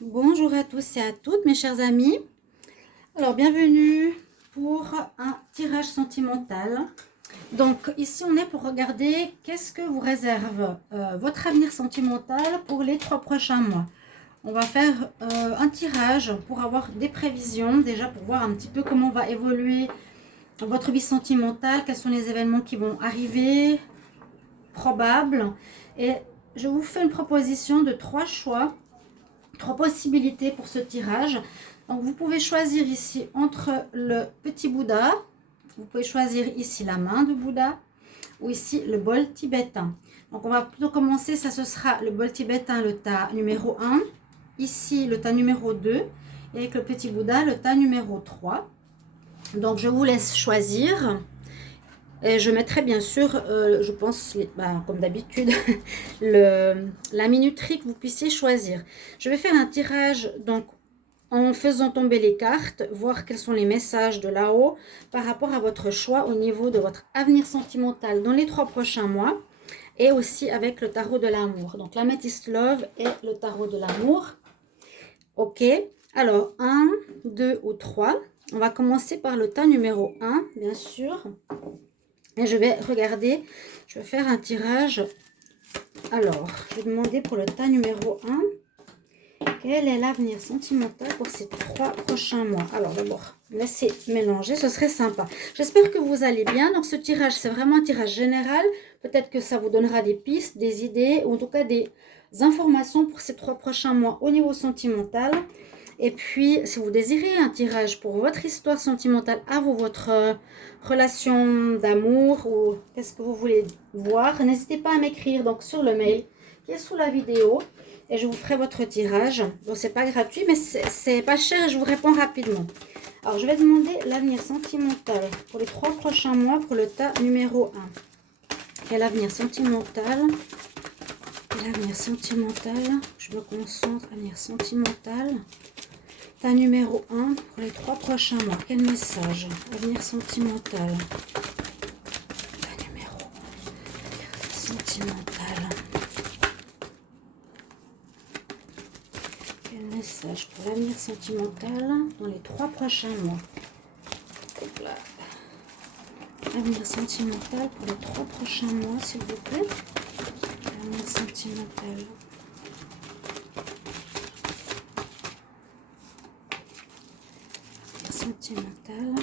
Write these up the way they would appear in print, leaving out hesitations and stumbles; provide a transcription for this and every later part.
Bonjour à tous et à toutes mes chers amis. Alors bienvenue pour un tirage sentimental. Donc ici on est pour regarder qu'est-ce que vous réserve votre avenir sentimental pour les 3 prochains mois. On va faire un tirage pour avoir des prévisions, déjà pour voir un petit peu comment va évoluer votre vie sentimentale, quels sont les événements qui vont arriver, probables. Et je vous fais une proposition de 3 choix. 3 possibilités pour ce tirage. Donc vous pouvez choisir ici entre le petit Bouddha, vous pouvez choisir ici la main de Bouddha ou ici le bol tibétain. Donc on va plutôt commencer, ça ce sera le bol tibétain, le tas numéro 1, ici le tas numéro 2 et avec le petit Bouddha le tas numéro 3. Donc je vous laisse choisir. Et je mettrai bien sûr, je pense, comme d'habitude, la minuterie que vous puissiez choisir. Je vais faire un tirage donc en faisant tomber les cartes, voir quels sont les messages de là-haut par rapport à votre choix au niveau de votre avenir sentimental dans les 3 prochains mois et aussi avec le tarot de l'amour. Donc l'Amethyst Love et le tarot de l'amour. Ok, alors 1, 2 ou 3. On va commencer par le tas numéro 1, bien sûr. Et je vais regarder, je vais faire un tirage. Alors, je vais demander pour le tas numéro 1, quel est l'avenir sentimental pour ces 3 prochains mois. Alors d'abord, laissez mélanger, ce serait sympa. J'espère que vous allez bien. Donc ce tirage, c'est vraiment un tirage général. Peut-être que ça vous donnera des pistes, des idées, ou en tout cas des informations pour ces 3 prochains mois au niveau sentimental. Et puis, si vous désirez un tirage pour votre histoire sentimentale à vous, votre relation d'amour ou qu'est-ce que vous voulez voir, n'hésitez pas à m'écrire donc sur le mail qui est sous la vidéo et je vous ferai votre tirage. Donc, c'est pas gratuit, mais c'est pas cher et je vous réponds rapidement. Alors, je vais demander l'avenir sentimental pour les 3 prochains mois pour le tas numéro 1. Quel avenir sentimental? L'avenir sentimental, je me concentre, avenir sentimental. Tas numéro 1 pour les 3 prochains mois. Quel message? Avenir sentimental. Tas numéro 1. Sentimental. Quel message pour l'avenir sentimental dans les 3 prochains mois? Hop là. Avenir sentimental pour les 3 prochains mois, s'il vous plaît. Avenir sentimental. Sentimental.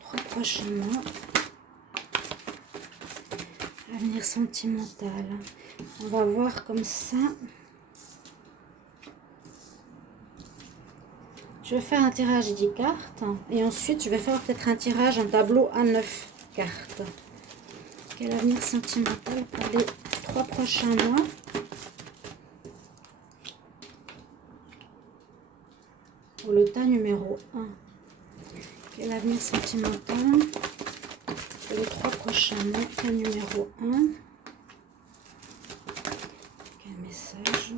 3 prochains mois. Avenir sentimental. On va voir comme ça. Je vais faire un tirage de 10 cartes. Et ensuite, je vais faire peut-être un tirage, un tableau à 9 cartes. Quel avenir sentimental pour les 3 prochains mois? Pour le tas numéro 1. Quel avenir sentimental pour les 3 prochains mois? Tas numéro 1. Quel message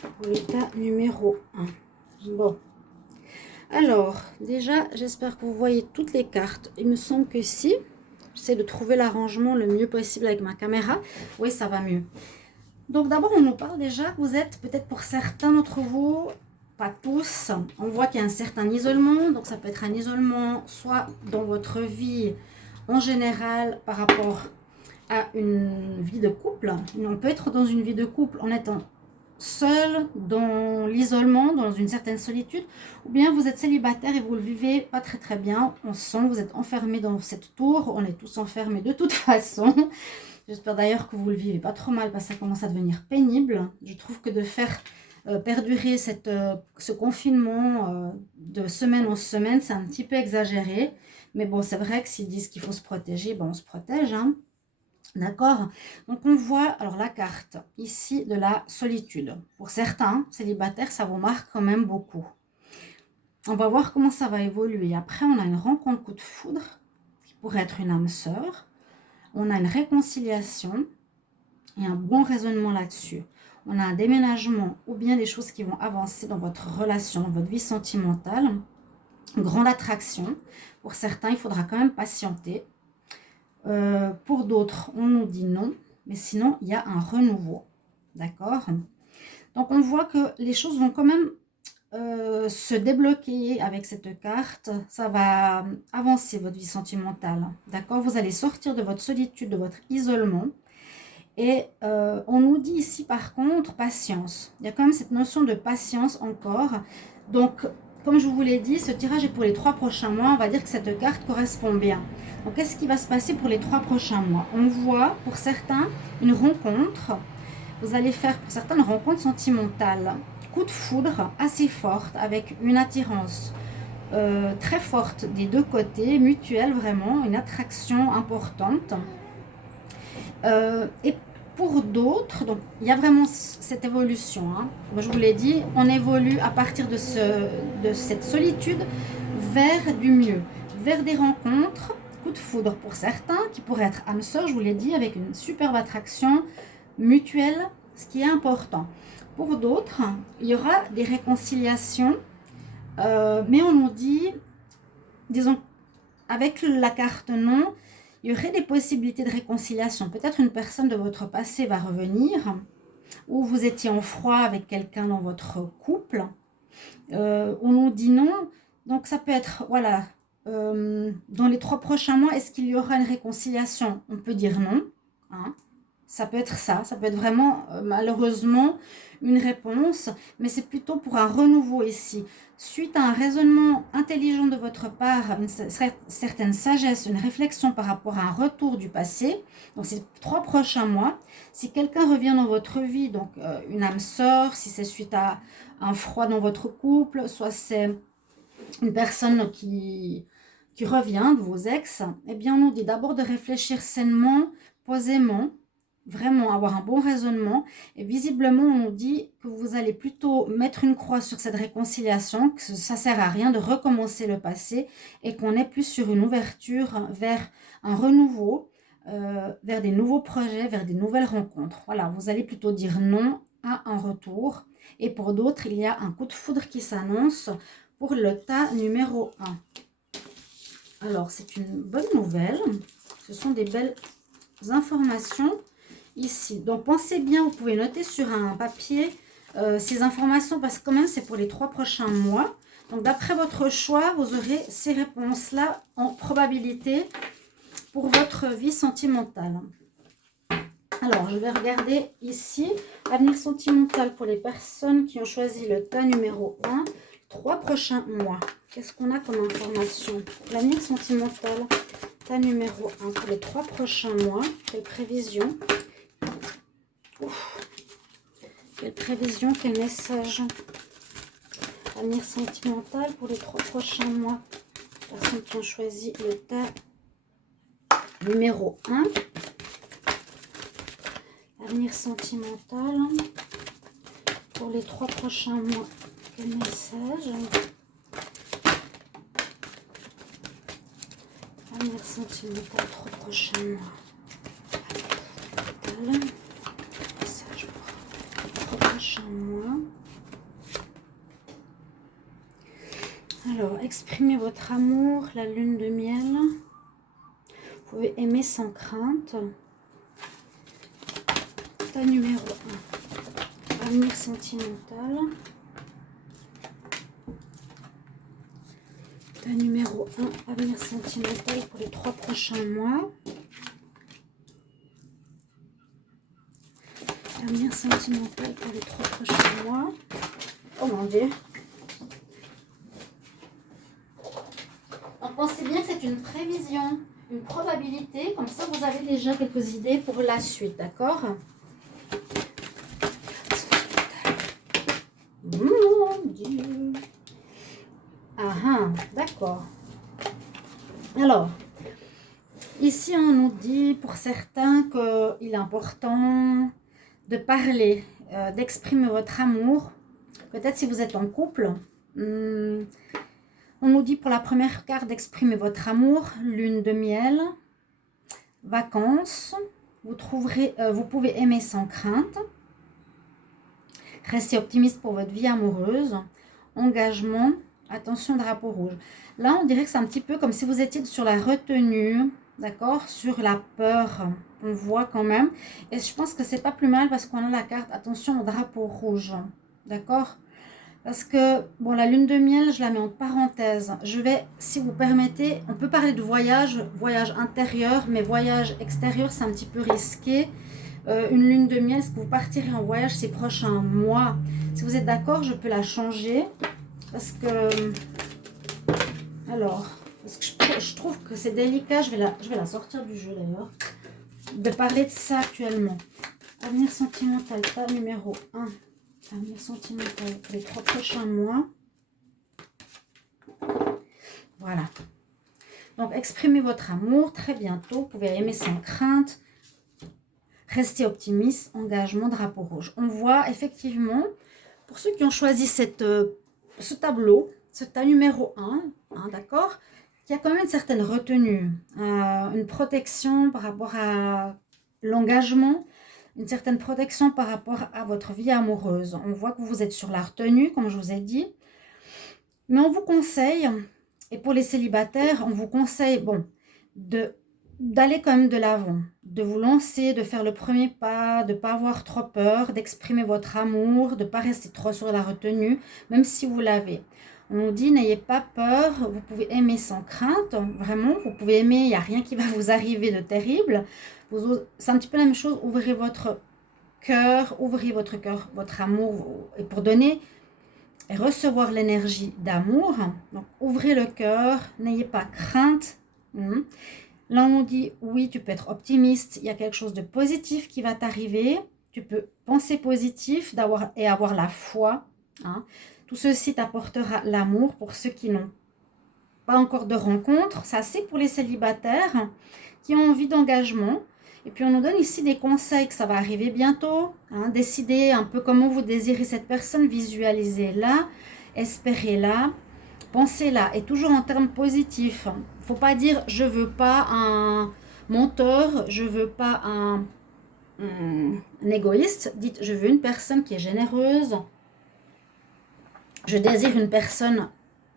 pour le tas numéro 1? Bon. Alors, déjà, j'espère que vous voyez toutes les cartes. Il me semble que si. J'essaie de trouver l'arrangement le mieux possible avec ma caméra. Oui, ça va mieux. Donc d'abord, on nous parle déjà que vous êtes peut-être pour certains d'entre vous, pas tous, on voit qu'il y a un certain isolement. Donc ça peut être un isolement soit dans votre vie en général par rapport à une vie de couple. On peut être dans une vie de couple en étant seul, dans l'isolement, dans une certaine solitude, ou bien vous êtes célibataire et vous le vivez pas très très bien, on sent que vous êtes enfermé dans cette tour, on est tous enfermés de toute façon. J'espère d'ailleurs que vous le vivez pas trop mal parce que ça commence à devenir pénible. Je trouve que de faire perdurer ce confinement de semaine en semaine, c'est un petit peu exagéré. Mais bon, c'est vrai que s'ils disent qu'il faut se protéger, ben on se protège, hein. D'accord? Donc on voit alors la carte ici de la solitude. Pour certains célibataires, ça vous marque quand même beaucoup. On va voir comment ça va évoluer. Après, on a une rencontre coup de foudre qui pourrait être une âme sœur. On a une réconciliation et un bon raisonnement là-dessus. On a un déménagement ou bien des choses qui vont avancer dans votre relation, dans votre vie sentimentale. Une grande attraction. Pour certains, il faudra quand même patienter. Pour d'autres, on nous dit non, mais sinon, il y a un renouveau. D'accord? Donc, on voit que les choses vont quand même se débloquer avec cette carte. Ça va avancer votre vie sentimentale. D'accord? Vous allez sortir de votre solitude, de votre isolement. Et on nous dit ici, par contre, patience. Il y a quand même cette notion de patience encore. Donc, comme je vous l'ai dit, ce tirage est pour les 3 prochains mois. On va dire que cette carte correspond bien. Donc, qu'est-ce qui va se passer pour les 3 prochains mois? On voit, pour certains, une rencontre. Vous allez faire, pour certains, une rencontre sentimentale. Coup de foudre assez forte, avec une attirance très forte des deux côtés, mutuelle vraiment, une attraction importante. Et pour d'autres, donc il y a vraiment cette évolution. Hein. Comme je vous l'ai dit, on évolue à partir de cette solitude vers du mieux, vers des rencontres, coup de foudre pour certains, qui pourraient être âme sœur, je vous l'ai dit, avec une superbe attraction mutuelle, ce qui est important. Pour d'autres, il y aura des réconciliations, mais on nous dit, disons, avec la carte non, il y aurait des possibilités de réconciliation. Peut-être une personne de votre passé va revenir, ou vous étiez en froid avec quelqu'un dans votre couple. On nous dit non. Donc ça peut être, voilà, dans les 3 prochains mois, est-ce qu'il y aura une réconciliation? On peut dire non. Hein. Ça peut être ça peut être vraiment, malheureusement, une réponse, mais c'est plutôt pour un renouveau ici. Suite à un raisonnement intelligent de votre part, une certaine sagesse, une réflexion par rapport à un retour du passé, donc ces 3 prochains mois, si quelqu'un revient dans votre vie, donc une âme sœur, si c'est suite à un froid dans votre couple, soit c'est une personne qui revient de vos ex, eh bien on nous dit d'abord de réfléchir sainement, posément, vraiment avoir un bon raisonnement. Et visiblement, on nous dit que vous allez plutôt mettre une croix sur cette réconciliation, que ça ne sert à rien de recommencer le passé et qu'on est plus sur une ouverture vers un renouveau, vers des nouveaux projets, vers des nouvelles rencontres. Voilà, vous allez plutôt dire non à un retour. Et pour d'autres, il y a un coup de foudre qui s'annonce pour le tas numéro 1. Alors, c'est une bonne nouvelle. Ce sont des belles informations ici. Donc, pensez bien, vous pouvez noter sur un papier ces informations parce que quand même, c'est pour les 3 prochains mois. Donc, d'après votre choix, vous aurez ces réponses-là en probabilité pour votre vie sentimentale. Alors, je vais regarder ici. Avenir sentimental pour les personnes qui ont choisi le tas numéro 1. 3 prochains mois. Qu'est-ce qu'on a comme information? L'avenir sentimental, tas numéro 1 pour les 3 prochains mois. Quelle prévision? Ouf. Quelle prévision, quel message? Avenir sentimental pour les 3 prochains mois. Personnes qui ont choisi le tas numéro 1. Avenir sentimental pour les 3 prochains mois. Quel message? Avenir sentimental, 3 prochains mois. Message pour 3 prochains mois. Alors, exprimez votre amour, la lune de miel. Vous pouvez aimer sans crainte. Tas numéro 1. Avenir sentimental. Tas numéro 1. Avenir sentimental pour les 3 prochains mois. Avenir sentimental pour les 3 prochains mois. Oh mon Dieu. Donc pensez bien que c'est une prévision, une probabilité. Comme ça, vous avez déjà quelques idées pour la suite, d'accord? Mon Dieu. Ah, d'accord. Alors, ici, on nous dit pour certains qu'il est important de parler, d'exprimer votre amour. Peut-être si vous êtes en couple. On nous dit pour la première carte d'exprimer votre amour, lune de miel, vacances. Vous pouvez aimer sans crainte. Restez optimiste pour votre vie amoureuse. Engagement. Attention, drapeau rouge. Là, on dirait que c'est un petit peu comme si vous étiez sur la retenue. d'accord, sur la peur. On voit quand même. Et je pense que c'est pas plus mal parce qu'on a la carte, attention au drapeau rouge, d'accord? Parce que, bon, la lune de miel, je la mets en parenthèse. Je vais, si vous permettez, on peut parler de voyage, voyage intérieur, mais voyage extérieur, c'est un petit peu risqué. Une lune de miel, est-ce que vous partirez en voyage ces prochains mois? Si vous êtes d'accord, je peux la changer. Parce que, alors, parce que je trouve que c'est délicat, je vais la sortir du jeu d'ailleurs, de parler de ça actuellement. Avenir sentimental, pas numéro 1. Avenir sentimental pour les 3 prochains mois. Voilà. Donc, exprimez votre amour très bientôt. Vous pouvez aimer sans crainte. Restez optimiste. Engagement, drapeau rouge. On voit effectivement, pour ceux qui ont choisi ce tableau, ce tas numéro 1, hein, d'accord, qu'il y a quand même une certaine retenue, une protection par rapport à l'engagement, une certaine protection par rapport à votre vie amoureuse. On voit que vous êtes sur la retenue, comme je vous ai dit. Mais on vous conseille, et pour les célibataires, on vous conseille, bon, d'aller quand même de l'avant, de vous lancer, de faire le premier pas, de ne pas avoir trop peur, d'exprimer votre amour, de ne pas rester trop sur la retenue, même si vous l'avez. On nous dit, n'ayez pas peur, vous pouvez aimer sans crainte, vraiment, vous pouvez aimer, il n'y a rien qui va vous arriver de terrible. C'est un petit peu la même chose, ouvrez votre cœur, votre amour, et pour donner et recevoir l'énergie d'amour, donc ouvrez le cœur, n'ayez pas crainte. Là, on dit, oui, tu peux être optimiste, il y a quelque chose de positif qui va t'arriver, tu peux penser positif et avoir la foi. Hein. Tout ceci t'apportera l'amour pour ceux qui n'ont pas encore de rencontre. Ça, c'est pour les célibataires qui ont envie d'engagement. Et puis, on nous donne ici des conseils que ça va arriver bientôt. Hein. Décidez un peu comment vous désirez cette personne, visualisez-la, espérez-la. Pensez-là, et toujours en termes positifs. Il ne faut pas dire je ne veux pas un menteur, je ne veux pas un égoïste. Dites je veux une personne qui est généreuse. Je désire une personne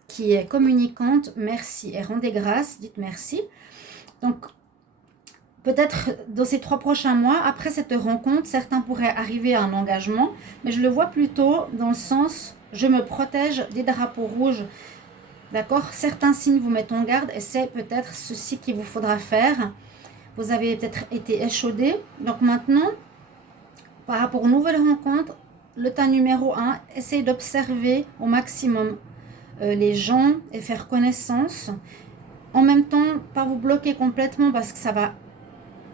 qui est communicante. Merci et rendez grâce. Dites merci. Donc, peut-être dans ces 3 prochains mois, après cette rencontre, certains pourraient arriver à un engagement, mais je le vois plutôt dans le sens je me protège des drapeaux rouges. D'accord? Certains signes vous mettent en garde et c'est peut-être ceci qu'il vous faudra faire. Vous avez peut-être été échaudé. Donc maintenant, par rapport aux nouvelles rencontres, le tas numéro 1, essayez d'observer au maximum les gens et faire connaissance. En même temps, pas vous bloquer complètement parce que ça va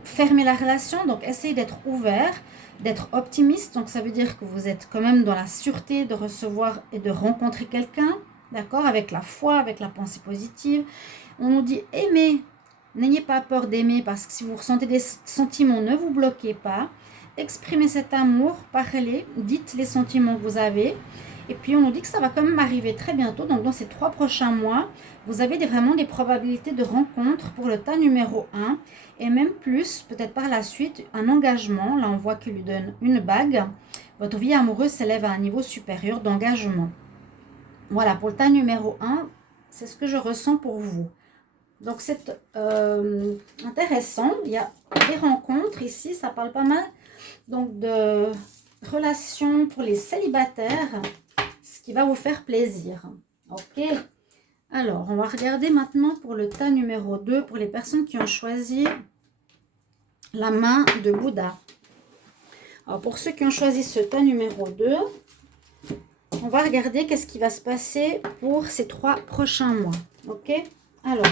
fermer la relation. Donc essayez d'être ouvert, d'être optimiste. Donc ça veut dire que vous êtes quand même dans la sûreté de recevoir et de rencontrer quelqu'un. D'accord? Avec la foi, avec la pensée positive. On nous dit aimez. N'ayez pas peur d'aimer parce que si vous ressentez des sentiments, ne vous bloquez pas. Exprimez cet amour, parlez, dites les sentiments que vous avez. Et puis on nous dit que ça va quand même arriver très bientôt. Donc dans ces 3 prochains mois, vous avez vraiment des probabilités de rencontre pour le tas numéro 1. Et même plus, peut-être par la suite, un engagement. Là on voit qu'il lui donne une bague. Votre vie amoureuse s'élève à un niveau supérieur d'engagement. Voilà, pour le tas numéro 1, c'est ce que je ressens pour vous. Donc, c'est intéressant. Il y a des rencontres ici, ça parle pas mal. Donc, de relations pour les célibataires, ce qui va vous faire plaisir. Ok. Alors, on va regarder maintenant pour le tas numéro 2, pour les personnes qui ont choisi la main de Bouddha. Alors, pour ceux qui ont choisi ce tas numéro 2, on va regarder qu'est-ce qui va se passer pour ces 3 prochains mois. Ok. Alors,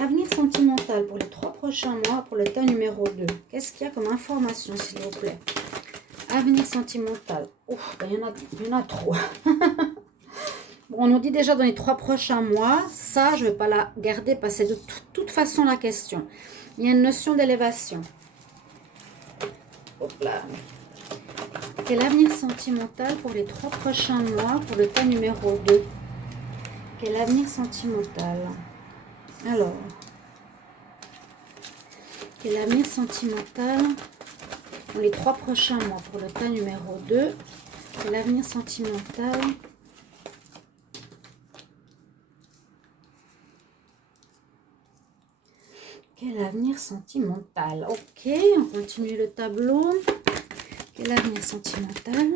avenir sentimental pour les 3 prochains mois, pour le tas numéro 2. Qu'est-ce qu'il y a comme information, s'il vous plaît? Avenir sentimental. Ouf, ben, il y en a trop. Bon, on nous dit déjà dans les 3 prochains mois, ça, je ne vais pas la garder parce que c'est de toute façon la question. Il y a une notion d'élévation. Hop là. Quel avenir sentimental pour les 3 prochains mois, pour le tas numéro 2? Quel avenir sentimental? Alors, quel avenir sentimental pour les 3 prochains mois, pour le tas numéro 2? Quel avenir sentimental? Quel avenir sentimental? Ok, on continue le tableau. Quel avenir sentimental?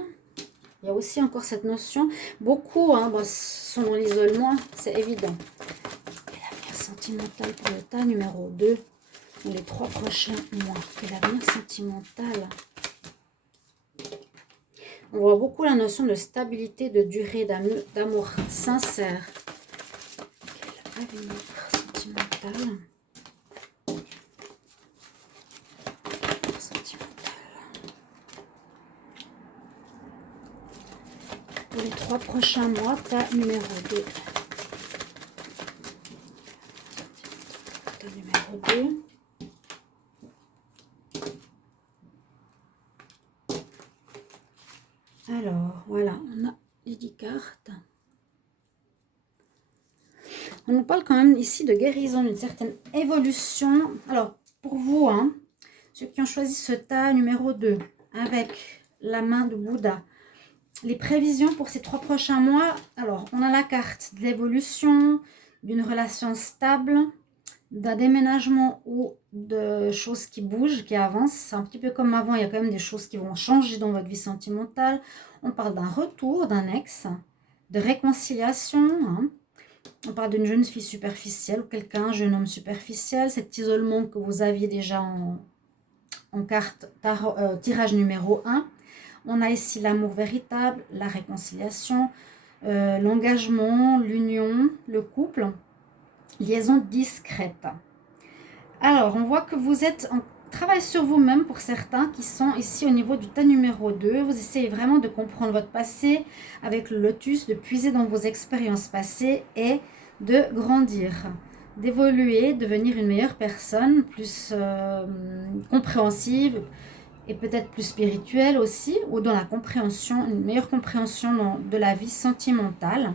Il y a aussi encore cette notion. Beaucoup sont dans l'isolement, c'est évident. Quel avenir sentimental pour le tas numéro 2 dans les 3 prochains mois? Quel avenir sentimental? On voit beaucoup la notion de stabilité, de durée, d'amour sincère. Quel avenir sentimental? Pour les 3 prochains mois, tas numéro 2. Tas numéro 2. Alors, voilà, on a les 10 cartes. On nous parle quand même ici de guérison, d'une certaine évolution. Alors, pour vous, ceux qui ont choisi ce tas numéro 2, avec la main de Bouddha, les prévisions pour ces 3 prochains mois, alors, on a la carte de l'évolution, d'une relation stable, d'un déménagement ou de choses qui bougent, qui avancent. C'est un petit peu comme avant, il y a quand même des choses qui vont changer dans votre vie sentimentale. On parle d'un retour d'un ex, de réconciliation. On parle d'une jeune fille superficielle ou quelqu'un, un jeune homme superficiel. Cet isolement que vous aviez déjà en carte tirage numéro 1. On a ici l'amour véritable, la réconciliation, l'engagement, l'union, le couple. Liaison discrète. Alors, on voit que vous êtes en travail sur vous-même pour certains qui sont ici au niveau du tas numéro 2. Vous essayez vraiment de comprendre votre passé avec le lotus, de puiser dans vos expériences passées et de grandir, d'évoluer, devenir une meilleure personne, plus compréhensive et peut-être plus spirituelle aussi, ou dans la compréhension, une meilleure compréhension de la vie sentimentale,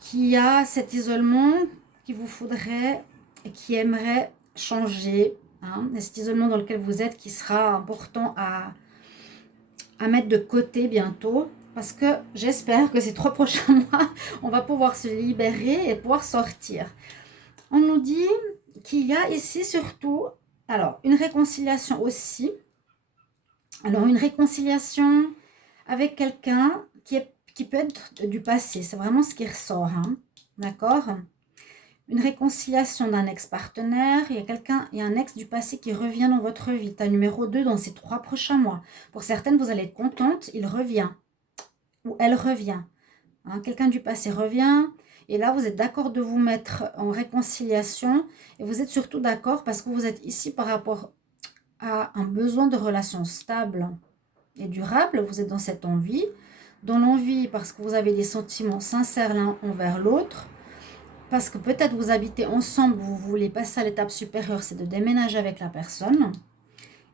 qui a cet isolement qu'il vous faudrait et qui aimerait changer, cet isolement dans lequel vous êtes qui sera important à mettre de côté bientôt, parce que j'espère que ces 3 prochains mois, on va pouvoir se libérer et pouvoir sortir. On nous dit qu'il y a ici surtout, alors, une réconciliation aussi. Alors, une réconciliation avec quelqu'un qui peut être du passé, c'est vraiment ce qui ressort, d'accord? Une réconciliation d'un ex-partenaire, il y a un ex du passé qui revient dans votre vie, tas numéro 2 dans ces 3 prochains mois. Pour certaines, vous allez être contente, il revient, ou elle revient. Quelqu'un du passé revient, et là, vous êtes d'accord de vous mettre en réconciliation, et vous êtes surtout d'accord parce que vous êtes ici par rapport à un besoin de relation stable et durable. Vous êtes dans cette envie, dans l'envie parce que vous avez des sentiments sincères l'un envers l'autre, parce que peut-être vous habitez ensemble, vous voulez passer à l'étape supérieure, c'est de déménager avec la personne.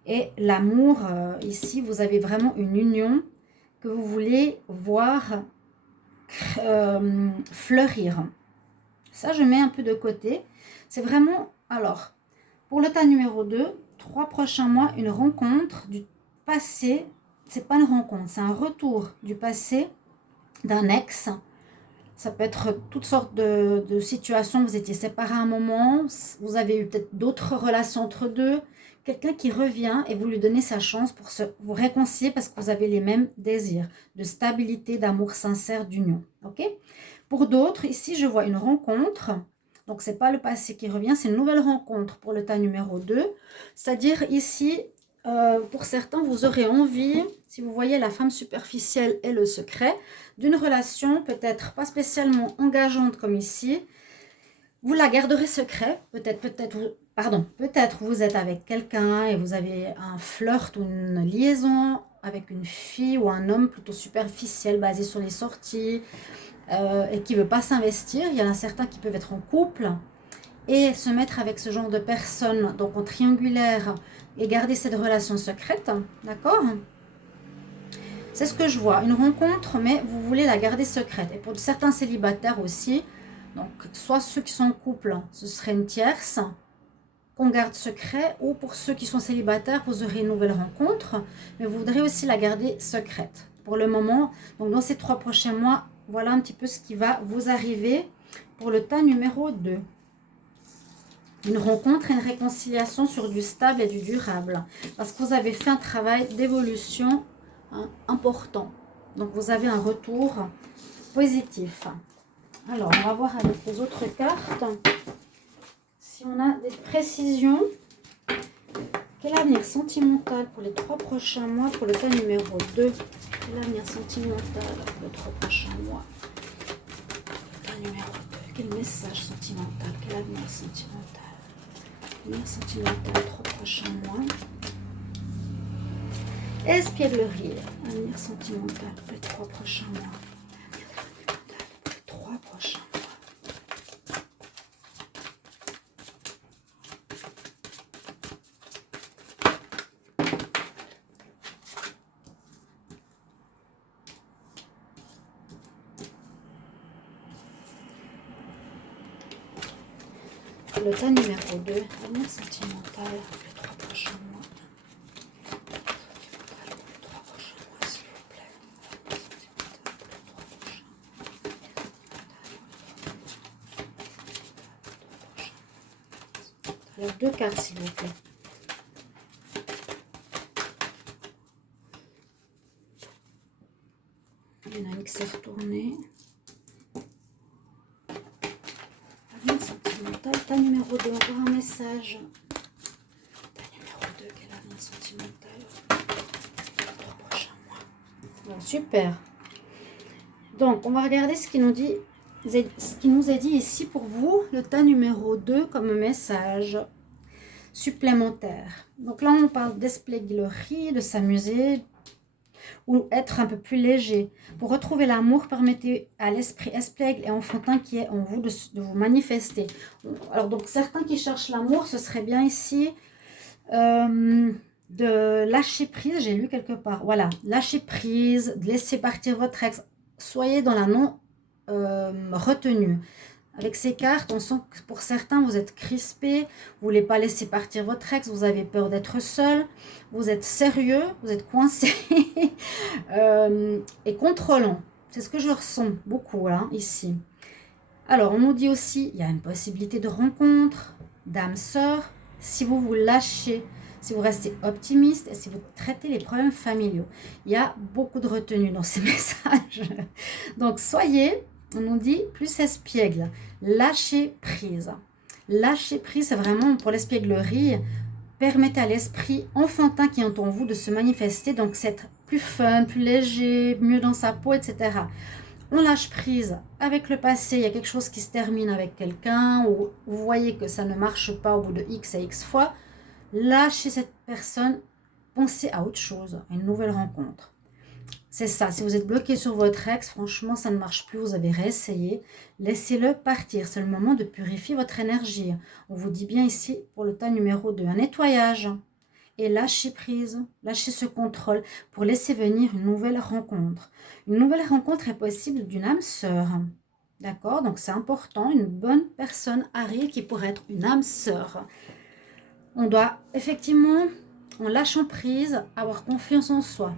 Et l'amour, ici, vous avez vraiment une union que vous voulez voir fleurir. Ça, je mets un peu de côté. C'est vraiment, alors, pour le tas numéro 2, 3 prochains mois, une rencontre du passé. C'est pas une rencontre, c'est un retour du passé d'un ex. Ça peut être toutes sortes de situations. Vous étiez séparés à un moment, vous avez eu peut-être d'autres relations entre deux. Quelqu'un qui revient et vous lui donnez sa chance pour vous réconcilier parce que vous avez les mêmes désirs de stabilité, d'amour sincère, d'union. Ok? Pour d'autres, ici, je vois une rencontre. Donc, ce n'est pas le passé qui revient, c'est une nouvelle rencontre pour le tas numéro 2. C'est-à-dire ici, pour certains, vous aurez envie, si vous voyez la femme superficielle et le secret, d'une relation peut-être pas spécialement engageante comme ici. Vous la garderez secret, peut-être vous êtes avec quelqu'un et vous avez un flirt ou une liaison avec une fille ou un homme plutôt superficiel basé sur les sorties et qui ne veut pas s'investir. Il y en a certains qui peuvent être en couple et se mettre avec ce genre de personnes, donc en triangulaire, et garder cette relation secrète, d'accord? C'est ce que je vois, une rencontre, mais vous voulez la garder secrète. Et pour certains célibataires aussi, donc soit ceux qui sont en couple, ce serait une tierce qu'on garde secret, ou pour ceux qui sont célibataires, vous aurez une nouvelle rencontre, mais vous voudrez aussi la garder secrète. Pour le moment, donc dans ces 3 prochains mois, voilà un petit peu ce qui va vous arriver pour le tas numéro 2. Une rencontre et une réconciliation sur du stable et du durable. Parce que vous avez fait un travail d'évolution important. Donc, vous avez un retour positif. Alors, on va voir avec les autres cartes si on a des précisions. Quel avenir sentimental pour les 3 prochains mois pour le cas numéro 2? Quel avenir sentimental pour les 3 prochains mois? Le cas numéro 2. Quel message sentimental? Quel avenir sentimental? Avenir sentimental, 3 prochains mois. Espièglerie. Avenir sentimental pour les 3 prochains mois. Pour les 3 prochains mois. Le tas numéro 2, avenir sentimental pour les 3 prochains mois. Pour les 3 prochains mois, s'il vous plaît. Alors, 2 cartes, s'il vous plaît. Il y en a une qui s'est retournée. Tas numéro 2, encore un message. Tas numéro 2, quel avenir sentimental pour les 3 prochains mois. Bon, super. Donc, on va regarder ce qui nous est dit ici pour vous, le tas numéro 2 comme message supplémentaire. Donc là, on parle d'espièglerie, de s'amuser ou être un peu plus léger. Pour retrouver l'amour, permettez à l'esprit espiègle et enfantin qui est en vous de vous manifester. Alors, donc, certains qui cherchent l'amour, ce serait bien ici de lâcher prise, j'ai lu quelque part. Voilà, lâcher prise, de laisser partir votre ex. Soyez dans la non-retenue. Avec ces cartes, on sent que pour certains, vous êtes crispé, vous ne voulez pas laisser partir votre ex, vous avez peur d'être seul, vous êtes sérieux, vous êtes coincé et contrôlant. C'est ce que je ressens beaucoup là, ici. Alors, on nous dit aussi, il y a une possibilité de rencontre, d'âme sœur, si vous vous lâchez, si vous restez optimiste et si vous traitez les problèmes familiaux. Il y a beaucoup de retenue dans ces messages. Donc, soyez... On nous dit plus espiègle, lâcher prise. Lâcher prise, c'est vraiment pour l'espièglerie. Permettez à l'esprit enfantin qui est en vous de se manifester, donc c'est être plus fun, plus léger, mieux dans sa peau, etc. On lâche prise avec le passé, il y a quelque chose qui se termine avec quelqu'un, ou vous voyez que ça ne marche pas au bout de X et X fois. Lâchez cette personne, pensez à autre chose, à une nouvelle rencontre. C'est ça, si vous êtes bloqué sur votre ex, franchement, ça ne marche plus, vous avez réessayé. Laissez-le partir, c'est le moment de purifier votre énergie. On vous dit bien ici, pour le tas numéro 2, un nettoyage. Et lâchez prise, lâchez ce contrôle pour laisser venir une nouvelle rencontre. Une nouvelle rencontre est possible d'une âme sœur. D'accord? Donc c'est important, une bonne personne arrive qui pourrait être une âme sœur. On doit effectivement, en lâchant prise, avoir confiance en soi.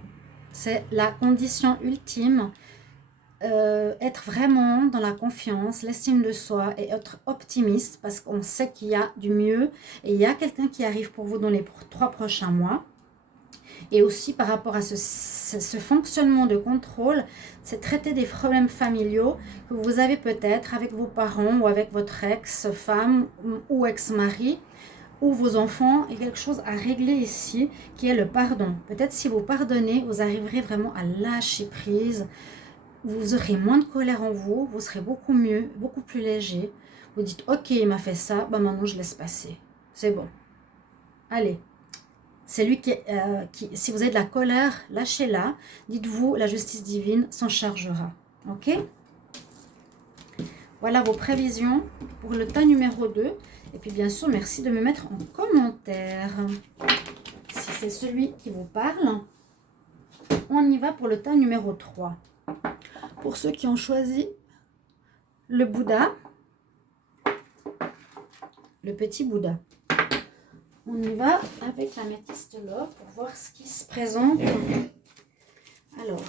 C'est la condition ultime, être vraiment dans la confiance, l'estime de soi et être optimiste parce qu'on sait qu'il y a du mieux et il y a quelqu'un qui arrive pour vous dans les 3 prochains mois. Et aussi par rapport à ce fonctionnement de contrôle, c'est traiter des problèmes familiaux que vous avez peut-être avec vos parents ou avec votre ex-femme ou ex-mari, ou vos enfants, et quelque chose à régler ici, qui est le pardon. Peut-être si vous pardonnez, vous arriverez vraiment à lâcher prise, vous aurez moins de colère en vous, vous serez beaucoup mieux, beaucoup plus léger. Vous dites, ok, il m'a fait ça, bah maintenant je laisse passer. C'est bon. Allez. C'est lui qui, si vous avez de la colère, lâchez-la. Dites-vous, la justice divine s'en chargera. Ok? Voilà vos prévisions pour le tas numéro 2. Et puis bien sûr, merci de me mettre en commentaire si c'est celui qui vous parle. On y va pour le tas numéro 3. Pour ceux qui ont choisi le Bouddha, le petit Bouddha. On y va avec la métiste l'or pour voir ce qui se présente. Alors,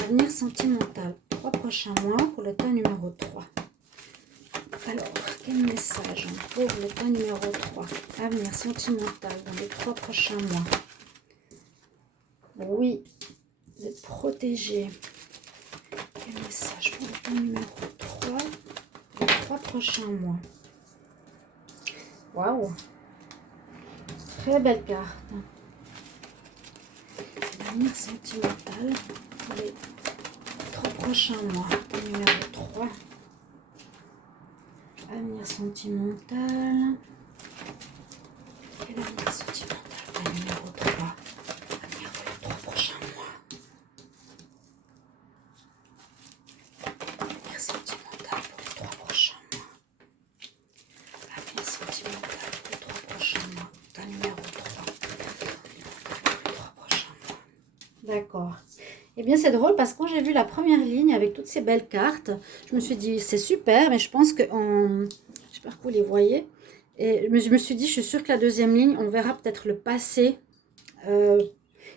avenir sentimental, 3 prochains mois pour le tas numéro 3. Alors, quel message pour le tas numéro 3? Avenir sentimental dans les 3 prochains mois. Oui, d'être protégé. Quel message pour le tas numéro 3 les 3 prochains mois? Waouh! Très belle carte. Avenir sentimental pour les 3 prochains mois. Tas numéro 3. Avenir sentimental. Quel avenir sentimental pour le numéro 3? Avenir pour les 3 prochains mois. Avenir sentimental pour les 3 prochains mois. Avenir sentimental pour les 3 prochains mois. Ta numéro 3. Pour les 3 prochains mois. D'accord. Eh bien, c'est drôle parce que quand j'ai vu la première ligne avec toutes ces belles cartes, je me suis dit, c'est super, mais je pense que j'espère que vous les voyez. Et je me suis dit, je suis sûre que la deuxième ligne, on verra peut-être le passé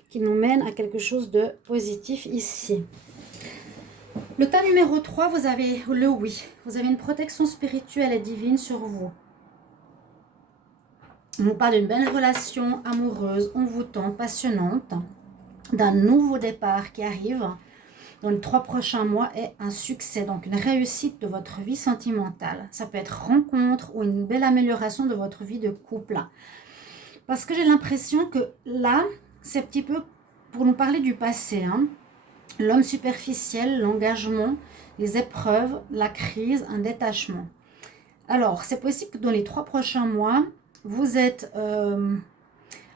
qui nous mène à quelque chose de positif ici. Le tas numéro 3, vous avez le oui. Vous avez une protection spirituelle et divine sur vous. On nous parle d'une belle relation amoureuse, envoûtante, passionnante, d'un nouveau départ qui arrive dans les 3 prochains mois et un succès, donc une réussite de votre vie sentimentale. Ça peut être rencontre ou une belle amélioration de votre vie de couple. Parce que j'ai l'impression que là, c'est un petit peu pour nous parler du passé. Hein. L'homme superficiel, l'engagement, les épreuves, la crise, un détachement. Alors, c'est possible que dans les 3 prochains mois, vous êtes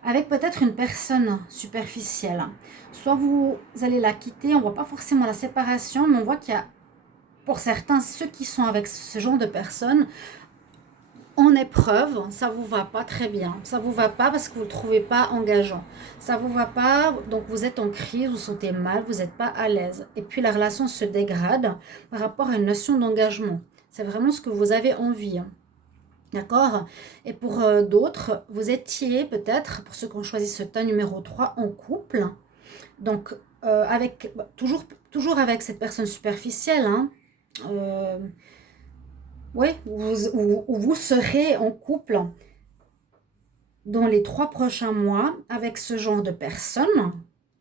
avec peut-être une personne superficielle. Soit vous allez la quitter, on ne voit pas forcément la séparation, mais on voit qu'il y a, pour certains, ceux qui sont avec ce genre de personnes, en épreuve, ça ne vous va pas très bien. Ça ne vous va pas parce que vous ne le trouvez pas engageant. Ça ne vous va pas, donc vous êtes en crise, vous vous sentez mal, vous n'êtes pas à l'aise. Et puis la relation se dégrade par rapport à une notion d'engagement. C'est vraiment ce que vous avez envie. D'accord? Et pour d'autres, vous étiez peut-être, pour ceux qui ont choisi ce tas numéro 3, en couple. Donc, avec toujours avec cette personne superficielle. Hein, oui, vous serez en couple dans les 3 prochains mois avec ce genre de personne.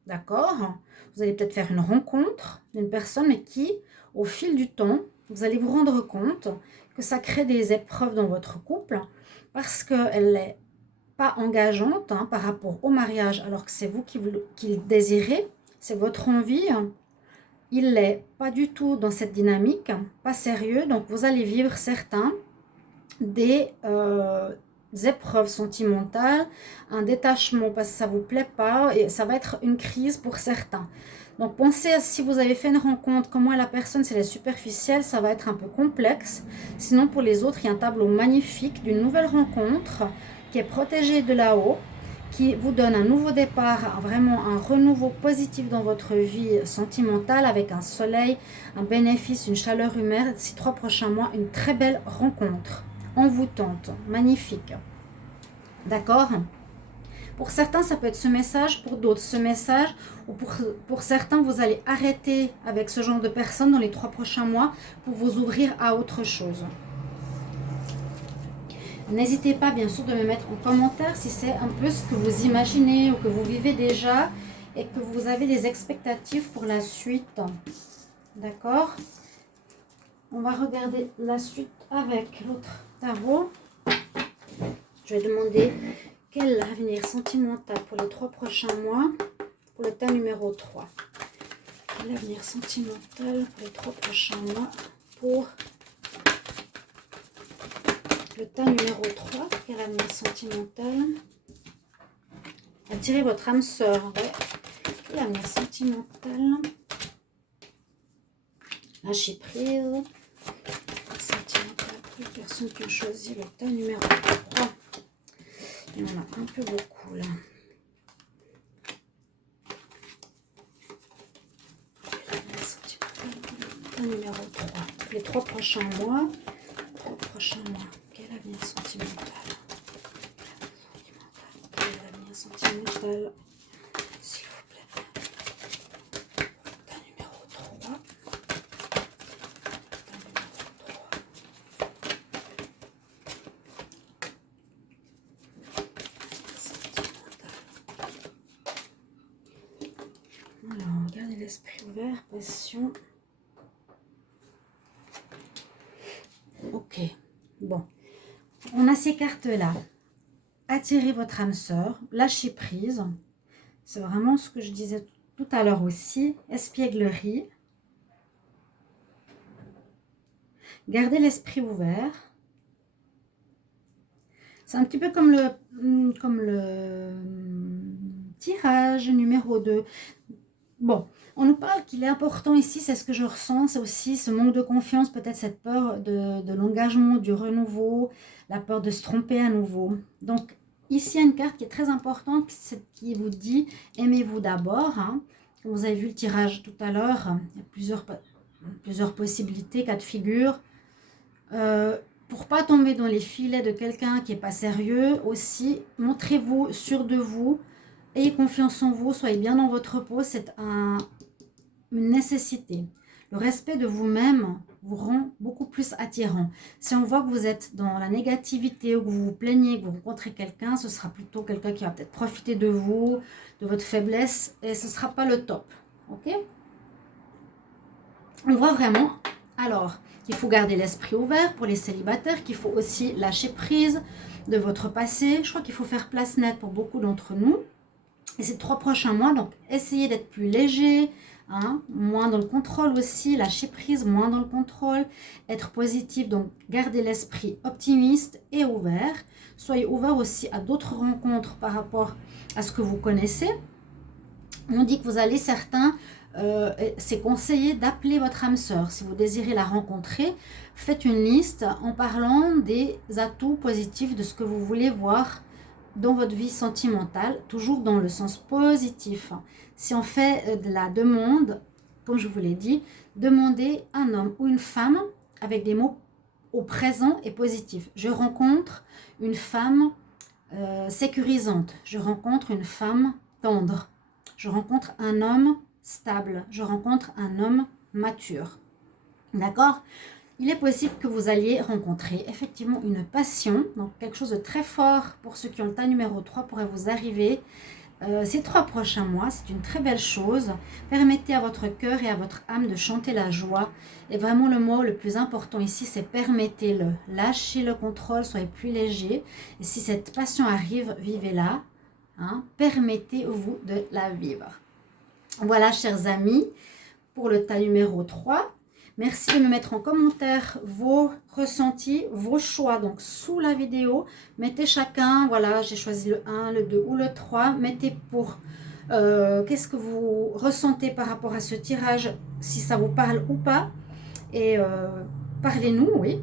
D'accord? Vous allez peut-être faire une rencontre d'une personne, mais qui, au fil du temps, vous allez vous rendre compte que ça crée des épreuves dans votre couple parce qu'elle n'est pas engageante hein, par rapport au mariage, alors que c'est vous qui le désirez, c'est votre envie. Il n'est pas du tout dans cette dynamique, pas sérieux, donc vous allez vivre certains des épreuves sentimentales, un détachement parce que ça ne vous plaît pas et ça va être une crise pour certains. Donc pensez à si vous avez fait une rencontre, comment est la personne, si elle est superficielle, ça va être un peu complexe. Sinon pour les autres, il y a un tableau magnifique d'une nouvelle rencontre qui est protégée de là-haut, qui vous donne un nouveau départ, vraiment un renouveau positif dans votre vie sentimentale avec un soleil, un bénéfice, une chaleur humaine. Ces 3 prochains mois, une très belle rencontre, envoûtante, magnifique. D'accord ? Pour certains, ça peut être ce message, pour d'autres, ce message, ou pour certains, vous allez arrêter avec ce genre de personnes dans les 3 prochains mois pour vous ouvrir à autre chose. N'hésitez pas, bien sûr, de me mettre en commentaire si c'est un peu ce que vous imaginez ou que vous vivez déjà et que vous avez des expectatives pour la suite. D'accord ? On va regarder la suite avec l'autre tarot. Je vais demander quel avenir sentimental pour les 3 prochains mois pour le tas numéro 3. Quel avenir sentimental pour les 3 prochains mois pour le tas numéro 3. Quel avenir sentimental? Attirez votre âme sœur. Ouais. Quel avenir sentimental? Lâchez prise. Sentimental pour les personnes qui ont choisi le tas numéro 3. Il y en a un peu beaucoup là. Numéro 3. Les 3 prochains mois. 3 prochains mois. Quel avenir sentimental? Quel avenir sentimental? S'il vous plaît. Ta numéro 3. Ta numéro 3. ouvert, passion. Ok, bon. On a ces cartes-là. Attirez votre âme sœur, lâchez prise. C'est vraiment ce que je disais tout à l'heure aussi. Espièglerie. Gardez l'esprit ouvert. C'est un petit peu comme le tirage numéro 2. Bon, on nous parle qu'il est important ici, c'est ce que je ressens, c'est aussi ce manque de confiance, peut-être cette peur de l'engagement, du renouveau, la peur de se tromper à nouveau. Donc, ici, il y a une carte qui est très importante, qui vous dit « aimez-vous d'abord hein. ». Vous avez vu le tirage tout à l'heure, il y a plusieurs possibilités, cas de figure. Pour pas tomber dans les filets de quelqu'un qui n'est pas sérieux, aussi, montrez-vous sûr de vous, ayez confiance en vous, soyez bien dans votre peau, c'est une nécessité. Le respect de vous-même vous rend beaucoup plus attirant. Si on voit que vous êtes dans la négativité ou que vous vous plaignez, que vous rencontrez quelqu'un, ce sera plutôt quelqu'un qui va peut-être profiter de vous, de votre faiblesse, et ce ne sera pas le top. Ok? On voit vraiment, alors, qu'il faut garder l'esprit ouvert pour les célibataires, qu'il faut aussi lâcher prise de votre passé. Je crois qu'il faut faire place nette pour beaucoup d'entre nous. Et ces 3 prochains mois, donc essayez d'être plus léger, hein, moins dans le contrôle aussi, lâcher prise, moins dans le contrôle, être positif, donc gardez l'esprit optimiste et ouvert. Soyez ouvert aussi à d'autres rencontres par rapport à ce que vous connaissez. On dit que vous allez c'est conseillé d'appeler votre âme sœur. Si vous désirez la rencontrer, faites une liste en parlant des atouts positifs de ce que vous voulez voir dans votre vie sentimentale, toujours dans le sens positif. Si on fait de la demande, comme je vous l'ai dit, demandez un homme ou une femme avec des mots au présent et positifs. Je rencontre une femme sécurisante. Je rencontre une femme tendre. Je rencontre un homme stable. Je rencontre un homme mature. D'accord ? Il est possible que vous alliez rencontrer effectivement une passion, donc quelque chose de très fort pour ceux qui ont le tas numéro 3 pourrait vous arriver ces 3 prochains mois. C'est une très belle chose. Permettez à votre cœur et à votre âme de chanter la joie. Et vraiment le mot le plus important ici, c'est permettez-le. Lâchez le contrôle, soyez plus léger. Et si cette passion arrive, vivez-la. Hein, permettez-vous de la vivre. Voilà, chers amis, pour le tas numéro 3. Merci de me mettre en commentaire vos ressentis, vos choix. Donc, sous la vidéo, mettez chacun, voilà, j'ai choisi le 1, le 2 ou le 3. Mettez pour qu'est-ce que vous ressentez par rapport à ce tirage, si ça vous parle ou pas. Et parlez-nous, oui,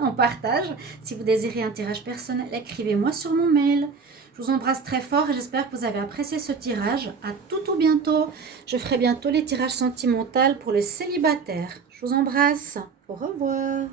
on partage. Si vous désirez un tirage personnel, écrivez-moi sur mon mail. Je vous embrasse très fort et j'espère que vous avez apprécié ce tirage. À tout bientôt. Je ferai bientôt les tirages sentimentaux pour les célibataires. Je vous embrasse. Au revoir.